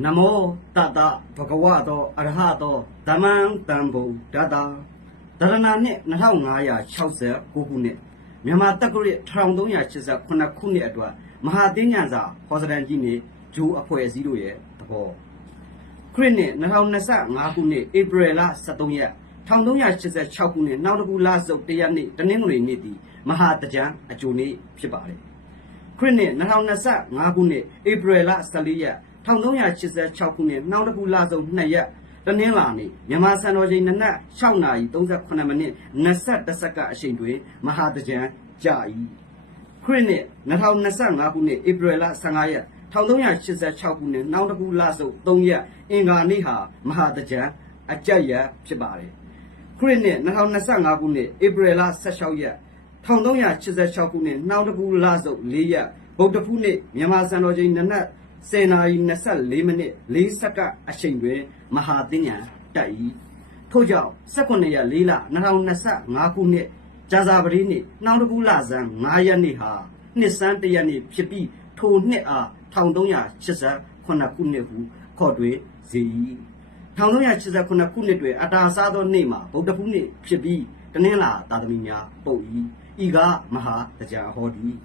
နမောတတဘဂဝတောအရဟတောဓမ္မံတံဗုဒ္ဓတာတရဏနှစ်2569ခုနှစ်မြန်မာတက္ကရာ1389ခုနှစ်အတွက်မဟာသင်္ညာစာဟောစတန်ကြီးနေဂျိုးအဖွဲ့အစည်းတို့ရဲ့သဘောခရစ်နှစ်2025ခုနှစ်ဧပြီလ23ရက်1386ခုနှစ်နောက်တစ်ခုလစုပ်တရက်နေ့တနင်္ဂနွေနေ့သည်မဟာတကြံအကျိုးနေ့ဖြစ်ပါတယ်ခရစ်နှစ်2025ခုနှစ်ဧပြီလ14ရက် 1386ခုနှစ်နောက်တစ်ခုလဆုံး2ရက်တနင်္လာနေ့မြန်မာစံတော်ချိန်နနက်6နာရီ38မိနစ်21စက္ကန့်အချိန်တွင်မဟာတကြံကြာ၏ခရစ်နှစ်2025ခုနှစ်ဧပြီလ15ရက်1386ခုနှစ်နောက်တစ်ခုလဆုံး3ရက်အင်္ဂါနေ့ဟာမဟာတကြံအကြက်ရက်ဖြစ်ပါတယ်ခရစ်နှစ်2025ခုနှစ်ဧပြီလ16ရက်1386ခုနှစ်နောက်တစ်ခုလစုပ်4ရက်ဗုဒ္ဓဖူးနေ့မြန်မာစံတော်ချိန်နနက် 10နာရီ24မိနစ်4စက္ကန့်အချိန်တွင်မဟာသင်္ညာတက်၏ထို့ကြောင့်18ရက်4လ2025ခုနှစ်ကြာစာပတိနေ့နောက်တစ်ခုလဆန်း9ရက်နေ့ဟာနှစ်ဆန်း1ရက်နေ့ဖြစ်ပြီးထိုနှစ်အား1388ခုနှစ်ဟုခေါ်တွေ့စေ၏1389ခုနှစ်တွင်အတာစားသောနေ့မှာဗုဒ္ဓဖူးနေ့ဖြစ်ပြီးတနင်္လာသာသမီများပုတ်၏ဤကမဟာတရားဟောသည်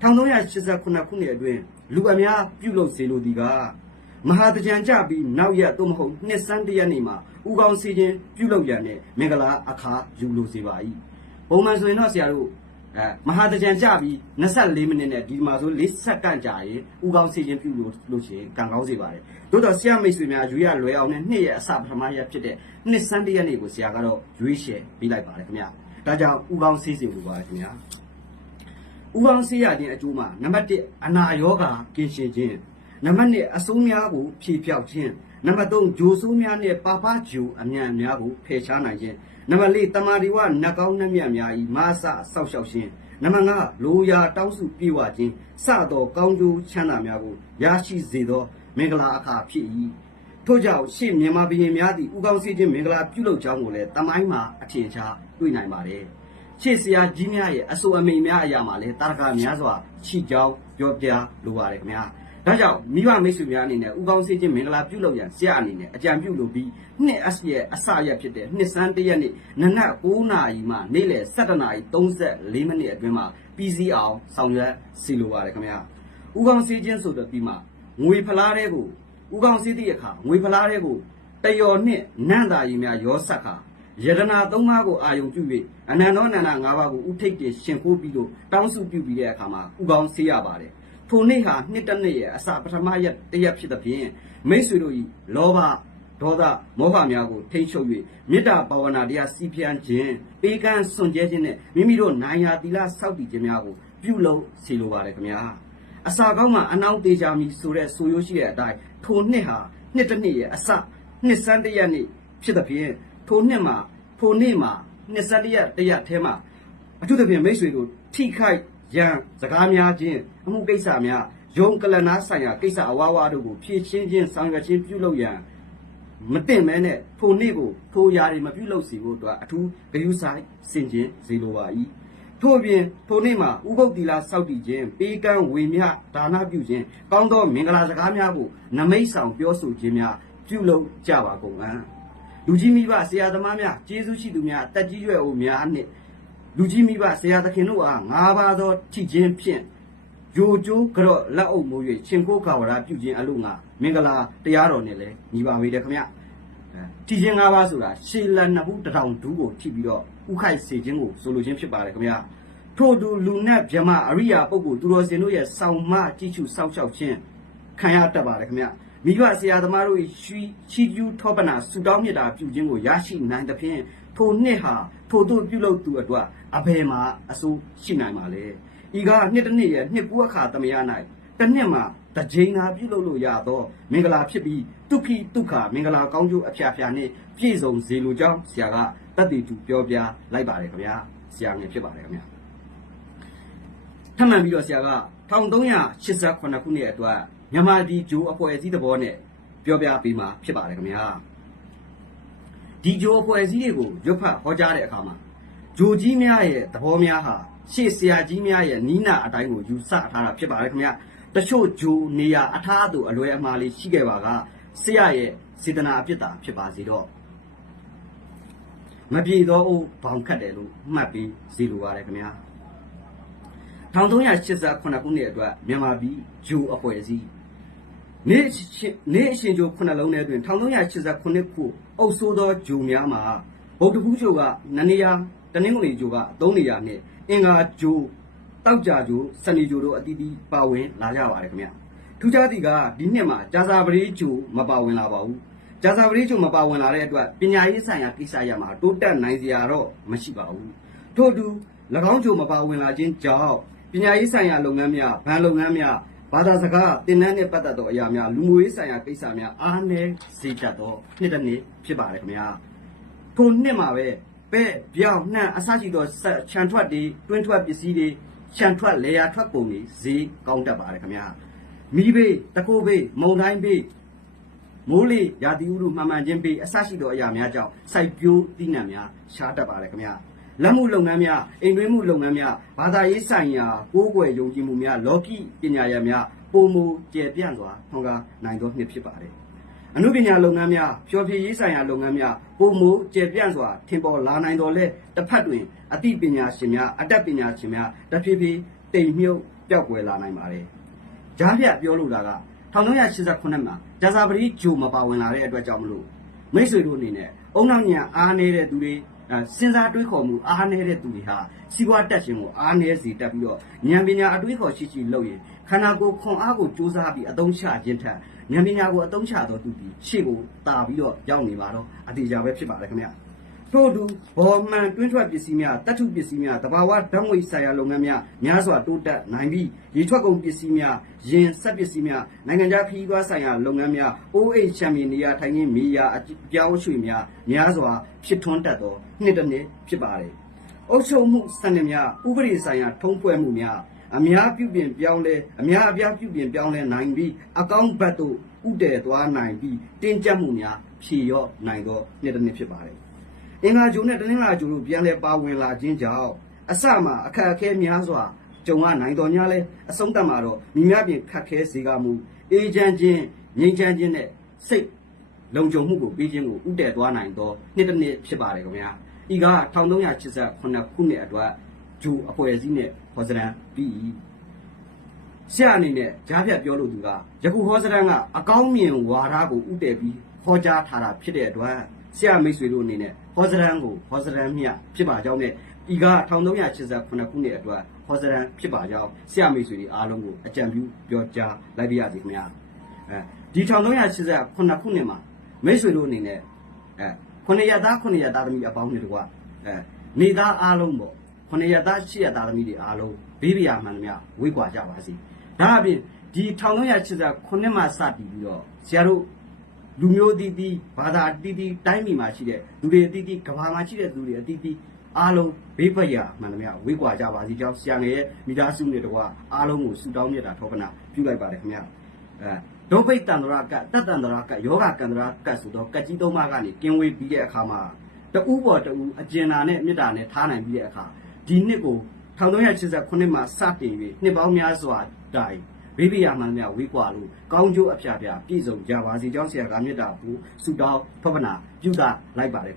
1389ခုနှစ်အတွင်း လူအများပြုလုပ်စေလိုသည်ကမဟာတကြံကြပြီးနောက်ရက်သို့မဟုတ်နှစ်ဆန်းတရက်နေ့မှာဥကောင်းစီခြင်းပြုလုပ်ရန်နဲ့မင်္ဂလာအခါယူလိုစေပါ၏ပုံမှန်ဆိုရင်တော့ဆရာတို့အဲမဟာတကြံကြပြီး24မိနစ်နဲ့ဒီမှာဆို4စက္ကန့်ကြာရင်ဥကောင်းစီခြင်းပြုလို့လို့ရှိရင်ကံကောင်းစေပါတယ်သို့တော့ဆရာမိတ်ဆွေများရွေးရလွယ်အောင်နဲ့နှစ်ရက်အစပထမရက်ဖြစ်တဲ့နှစ်ဆန်းတရက်နေ့ကိုဆရာကတော့ရွေးချယ်ပေးလိုက်ပါတယ်ခင်ဗျာဒါကြောင့်ဥကောင်းစီစဉ်လိုပါတယ်ခင်ဗျာ ဥကောင်းဆေးရခြင်းအကျိုးမှာနံပါတ်1အနာရောဂါကင်းရှင်းခြင်းနံပါတ်2အဆိုးများကိုဖြေဖျောက်ခြင်းနံပါတ်3ဂျိုဆိုးများနဲ့ပါပဂျိုအမြန်များကိုဖယ်ရှားနိုင်ခြင်းနံပါတ်4တမာဒီဝနတ်ကောင်းနှမြတ်များဤမာစဆောက်ရှောက်ခြင်းနံပါတ်5လိုရာတောင်းစုပြေဝခြင်းစသောကောင်းကျိုးချမ်းသာများကိုရရှိစေသော မင်္ဂလာအခါဖြစ်၏ထို့ကြောင့်ရှေ့မြန်မာပြည်များသည့်ဥကောင်းစေခြင်းမင်္ဂလာပြုလုပ်ကြောင်းကိုလည်းတမိုင်းမှာအထင်ရှားတွေ့နိုင်ပါတယ် ရှေ့ဆရာကြီးများရဲ့အဆိုအမိန်များအရာမှာလဲတာရကများစွာချီကြောင်းပြောပြလိုပါတယ်ခင်ဗျာဒါကြောင့်မိဘမိတ်ဆွေများအနေနဲ့ဥကောင်းစေခြင်းမင်္ဂလာပြုလုပ်ရန်ဆရာအနေနဲ့အကြံပြုလိုပြီးနှစ်အစရဲ့အစရက်ဖြစ်တဲ့နှစ်စန်းတရက်နေ့နနက်9နာရီမှနေ့လယ်17နာရီ34မိနစ်အတွင်းမှာပြီးစီးအောင်ဆောင်ရွက်စီလိုပါတယ်ခင်ဗျာဥကောင်းစေခြင်းဆိုတော့ပြီးမှငွေဖလားတဲ့ကိုဥကောင်းစေသည့်အခါငွေဖလားတဲ့ကိုတယော်နှစ်နန့်တာကြီးများရောဆက်ခါ ယတနာသုံးပါးကိုအာယုံပြု၍အနန္တောနန္ဒ၅ပါးကိုဥထိတ်တင်ရှင်ခိုးပြီးလို့တောင်းစုပြုပြီးတဲ့အခါမှာဥကောင်းဆေးရပါတယ်။ထိုနေ့ဟာနှစ်တစ်နှစ်ရဲ့အစပထမရက်တစ်ရက်ဖြစ်သဖြင့်မိတ်ဆွေတို့၏လောဘဒေါသမောဟများကိုထိန်းချုပ်၍မေတ္တာဘာဝနာတရားစီးပြန်းခြင်းပေးကမ်းစွန့်ကြဲခြင်းနဲ့မိမိတို့နိုင်ရာသီလစောင့်တည်ခြင်းများကိုပြုလုပ်စီလိုပါတယ်ခင်ဗျာ။အစာကောင်းမှအနောက်သေးချာမီဆိုတဲ့ဆိုရိုးရှိတဲ့အတိုင်းထိုနှစ်ဟာနှစ်တစ်နှစ်ရဲ့အစနှစ်စန်းတစ်ရက်နေ့ဖြစ်သဖြင့် ထိုနှစ်မှာထိုနေ့မှာနှစ်ဆက်တရက်တရက်ထဲမှာအထူးသဖြင့်မိတ်ဆွေတို့ထိခိုက်ရန်စကားများခြင်းအမှုကိစ္စများယုံကလနာဆိုင်ရာကိစ္စအဝါဝါတို့ကိုဖြည့်ရှင်းခြင်းဆောင်ရွက်ခြင်းပြုလုပ်ရန်မတင်မဲနဲ့ထိုနေ့ကိုထိုຢာတွေမပြုလုပ်စီဖို့အတွက်အထူးဂရုစိုက်စင်ခြင်းစီလိုပါ၏ထို့အပြင်ထိုနေ့မှာဥပုပ်တီလာစောက်တည်ခြင်းပေးကမ်းဝေမျှဒါနပြုခြင်းကောင်းသောမင်္ဂလာစကားများကိုနမိတ်ဆောင်ပြောဆိုခြင်းများပြုလုပ်ကြပါကုန်အံ့ လူကြီးမိဘဆရာသမားများကျေးဇူးရှိသူများအသက်ကြီးရွယ်အိုများနှင့်လူကြီးမိဘဆရာသခင်တို့အားငါးပါးသောထိခြင်းဖြင့်ဂျိုကျိုးကြော့လက်အုပ်မိုး၍ရှင်ကိုကာဝရပြုခြင်းအလို့ငါမင်္ဂလာတရားတော်နဲ့လည်းညီပါပေတယ်ခင်ဗျအဲထိခြင်းငါးပါးဆိုတာရှေလန်နှစ်ဘူးတစ်ထောင်ဒူးကိုထိပြီးတော့ဥခိုက်စေခြင်းကိုဆိုလိုခြင်းဖြစ်ပါတယ်ခင်ဗျထို့သူလူနဲ့ဗြဟ္မအရိယာပုဂ္ဂိုလ်သူတော်စင်တို့ရဲ့ဆောင်မကြည့်ချူစောင့်ရှောက်ခြင်းခံရတတ်ပါတယ်ခင်ဗျ မိဘဆရာသမားတို့၏ချီချီကျူးထောပနာဆူတောင်းမြတ်တာပြုခြင်းကိုရရှိနိုင်သဖြင့်ထိုနှစ်ဟာထိုတို့ပြုလုပ်သူအတွက်အဘယ်မှာအစိုးရှိနိုင်ပါလဲဤကနှစ်တစ်နှစ်ရဲ့နှစ်ကူအခါသမယ၌တစ်နှစ်မှာတစ်ကြိမ်သာပြုလုပ်လို့ရသောမင်္ဂလာဖြစ်ပြီးဒုက္ခိဒုက္ခမင်္ဂလာကောင်းကျိုးအဖျားဖျားနှင့်ပြည့်စုံစေလိုကြောင်းဆရာကတတ်တည်သူပြောပြလိုက်ပါတယ်ခင်ဗျာဆရာငယ်ဖြစ်ပါတယ်ခင်ဗျာထပ်မံပြီးတော့ဆရာက1389ခုနှစ်အတွက် မြန်မာပြည်ဂျိုးအဖွဲ့အစည်းသဘောနဲ့ပြောပြပေးမှာဖြစ်ပါတယ်ခင်ဗျာဒီဂျိုးအဖွဲ့အစည်းတွေကိုရွတ်ဖတ်ဟောကြားတဲ့အခါမှာဂျိုကြီးများရဲ့သဘောများဟာရှေ့ဆရာကြီးများရဲ့နီးနာအတိုင်းကိုယူဆထားတာဖြစ်ပါတယ်ခင်ဗျာတချို့ဂျိုနေရအထားသူအလွယ်အမှားလေးရှိခဲ့ပါကဆရာရဲ့စေတနာအပြစ်တာဖြစ်ပါစေတော့မပြေတော့အိုးဘောင်ခတ်တယ်လို့မှတ်ပြီးစီလိုပါတယ်ခင်ဗျာ1389ခုနှစ်အတွက်မြန်မာပြည်ဂျိုအဖွဲ့အစည်း နေ့ရှင်နေ့အရှင်ဂျိုခုနှစ်လုံးထဲတွင်1389ခုအုပ်ဆိုးသောဂျိုများမှာဗုဒ္ဓဘူးဂျိုကနနေယာတနင်္ဂနွေဂျိုက3နေရာနဲ့အင်္ဂါဂျိုတောက်ကြဂျိုစနေဂျိုတို့အတီးတီးပါဝင်လာကြပါတယ်ခင်ဗျာထူးခြားသည်ကဒီနှစ်မှာဂျာဇာပရိဂျိုမပါဝင်လာပါဘူးဂျာဇာပရိဂျိုမပါဝင်လာတဲ့အတွက်ပညာရေးဆိုင်ရာကိစ္စရမှာတိုးတက်နိုင်စရာတော့မရှိပါဘူးထို့အတူ၎င်းဂျိုမပါဝင်လာခြင်းကြောင့်ပညာရေးဆိုင်ရာလုပ်ငန်းများဗန်လုပ်ငန်းများ ဘာသာစကားသင်တန်းနဲ့ပတ်သက်သောအရာများလူမျိုးရေးဆိုင်ရာကိစ္စများအားနည်းစေတတ်သောနှစ်တစ်နှစ်ဖြစ်ပါတယ်ခင်ဗျာထိုနှစ်မှာပဲပဲ့ပြောင်းနှံ့အစရှိသောဆက်ခြံထွက်တွေတွင်းထွက်ပစ္စည်းတွေခြံထွက်လေယာထွက်ပုံတွေဈေးကောင်းတတ်ပါတယ်ခင်ဗျာမီးဘေးတကိုးဘေးမုံတိုင်းဘေးမိုးလေရာသီဥတုမှန်မှန်ချင်းဘေးအစရှိသောအရာများကြောင့်စိုက်ပျိုးသီးနှံများရှားတတ်ပါတယ်ခင်ဗျာ လက်မှုလုပ်ငန်းများအိမ်တွင်းမှုလုပ်ငန်းများဘာသာရေးဆိုင်ရာကိုးကွယ်ယုံကြည်မှုများလောကီပညာရပ်များပုံမူကျယ်ပြန့်စွာထွန်းကားနိုင်သောနှစ်ဖြစ်ပါတယ်အနုပညာလုပ်ငန်းများဖြောဖြေရေးဆိုင်ရာလုပ်ငန်းများပုံမူကျေပြန့်စွာထင်ပေါ်လာနိုင်တော်လဲတစ်ဖက်တွင်အသိပညာရှင်များအတတ်ပညာရှင်များတဖြည်းဖြည်းတိမ်မြုပ်ပျောက်ကွယ်လာနိုင်ပါတယ်။ကြားဖြတ်ပြောလို့တာက1989မှာဂျာဇာပရီဂျိုမပါဝင်လာတဲ့အတွက်ကြောင့်မလို့မိတ်ဆွေတို့အနေနဲ့အုံနောက်ညံအားနေတဲ့သူတွေအဲ စဉ်းစားတွေးခေါ်မှုအားနေတဲ့သူတွေဟာစီးပွားတက်ရှင်ကိုအားနေစေတက်ပြီးတော့ဉာဏ်ပညာအတွေးခေါ်ရှိရှိလုပ်ရင်ခန္ဓာကိုယ်ခွန်အားကိုစူးစမ်းပြီးအသုံးချခြင်းထက်ဉာဏ်ပညာကိုအသုံးချတော့သူဒီရှေ့ကိုတာပြီးတော့ရောက်နေပါတော့အတေချာပဲဖြစ်ပါတယ်ခင်ဗျာ ထို့အတူဘော်မှန်တွင်းထွက်ပစ္စည်းများတတ်ထုပစ္စည်းများတဘာဝဓာတ်ငွေဆိုင်ရာလုပ်ငန်းများများစွာတိုးတက်နိုင်ပြီးရေထွက်ကုန်ပစ္စည်းများရင်ဆက်ပစ္စည်းများနိုင်ငံခြားခရီးသွားဆိုင်ရာလုပ်ငန်းများ OH ချန်ပီယံနေရာထိုင်ခြင်းမီယာအပြောင်းရွှေ့များများစွာဖြစ်ထွန်းတတ်သောနှစ်တစ်နှစ်ဖြစ်ပါတယ်အုပ်ချုပ်မှုစနစ်များဥပဒေဆိုင်ရာထုံးဖွဲ့မှုများအများပြုပြင်ပြောင်းလဲအများအပြားပြုပြင်ပြောင်းလဲနိုင်ပြီးအကောင့်ဘတ်သို့ဥတည်သွားနိုင်ပြီးတင်းကျပ်မှုများဖြေရော့နိုင်သောနှစ်တစ်နှစ်ဖြစ်ပါတယ်။ အင်္ဂါဂျိုနဲ့တနင်္လာဂျိုတို့ပြန်လဲပါဝင်လာခြင်းကြောင့်အစမှအခက်အခဲများစွာကြုံရနိုင်တော်များလဲအဆုံးသတ်မှာတော့မိများပြင်ခက်ခဲစေကမူအေဂျင့်ချင်းငြိမ်းချမ်းခြင်းနဲ့စိတ်လုံခြုံမှုကိုပေးခြင်းကိုဥတည်သွားနိုင်သောနှစ်တစ်နှစ်ဖြစ်ပါတယ်ခင်ဗျာ။ဤက1389ခုနှစ်အတွက်ဂျိုအဖွဲ့အစည်းနဲ့ဟောစရန်ပြီးဆရာအနေနဲ့ကြားဖြတ်ပြောလို့သူကယခုဟောစရန်ကအကောင်းမြင်ဝါဒကိုဥတည်ပြီးဟောကြားထားတာဖြစ်တဲ့အတွက်ဆရာမိတ်ဆွေတို့အနေနဲ့ ဟောစရန်ကိုဟောစရန်မြဖြစ်ပါကြောင်းနဲ့ဤက1389ခုနှစ်အတွက်ဟောစရန်ဖြစ်ပါကြောင်းဆရာမိတ်ဆွေတွေအားလုံးကိုအကြံပြုပြောကြားလိုက်ပါရစေခင်ဗျာအဲဒီ1389ခုနှစ်မှာမိတ်ဆွေတို့အနေနဲ့အဲခုနှစ်ရသားခုနှစ်ရသားသမီးအပေါင်းတွေတကွအဲနေသားအားလုံးပေါ့ခொနရသားရှိရသားသမီးတွေအားလုံးဘေးပြာမှန်သမျှဝိကွာကြပါစေ။ဒါအပြင်ဒီ1389ခုနှစ်မှစတည်ပြီးတော့ဆရာတို့ လူမျိုးအသီးသီးဘာသာအသီးသီးတိုင်းပြည်မှာရှိတဲ့လူတွေအသီးသီးကဘာမှာရှိတဲ့လူတွေအသီးသီးအားလုံးဘေးပရာမှန်သမျှဝိကွာကြပါစေကြောင်းဆရာငယ်ရဲ့မိသားစုနဲ့တကွာအားလုံးကိုဆုတောင်းမြတ်တာထောပနာပြုလိုက်ပါတယ်ခင်ဗျာ။အဲဒုဗိတ်တန္တရာကတတ္တန္တရာကယောဂကန္တရာကဆိုတော့ကကြီးသုံးပါးကနေကင်းဝေးပြီးတဲ့အခါမှာတူပေါ်တူအကျဉ်းနာနဲ့မေတ္တာနဲ့ထားနိုင်ပြီးတဲ့အခါဒီနှစ်ကို1389နှစ်မှာစတင်ပြီးနှစ်ပေါင်းများစွာတိုင် ဘေးဘီယာမှန်များဝေးကွာလို့ကောင်းကျိုးအဖျားဖျားပြည့်စုံကြပါစေကြောင်းဆရာကမြတ်တာဘူးဆုတောင်းဖပနာပြုတာလိုက်ပါတယ်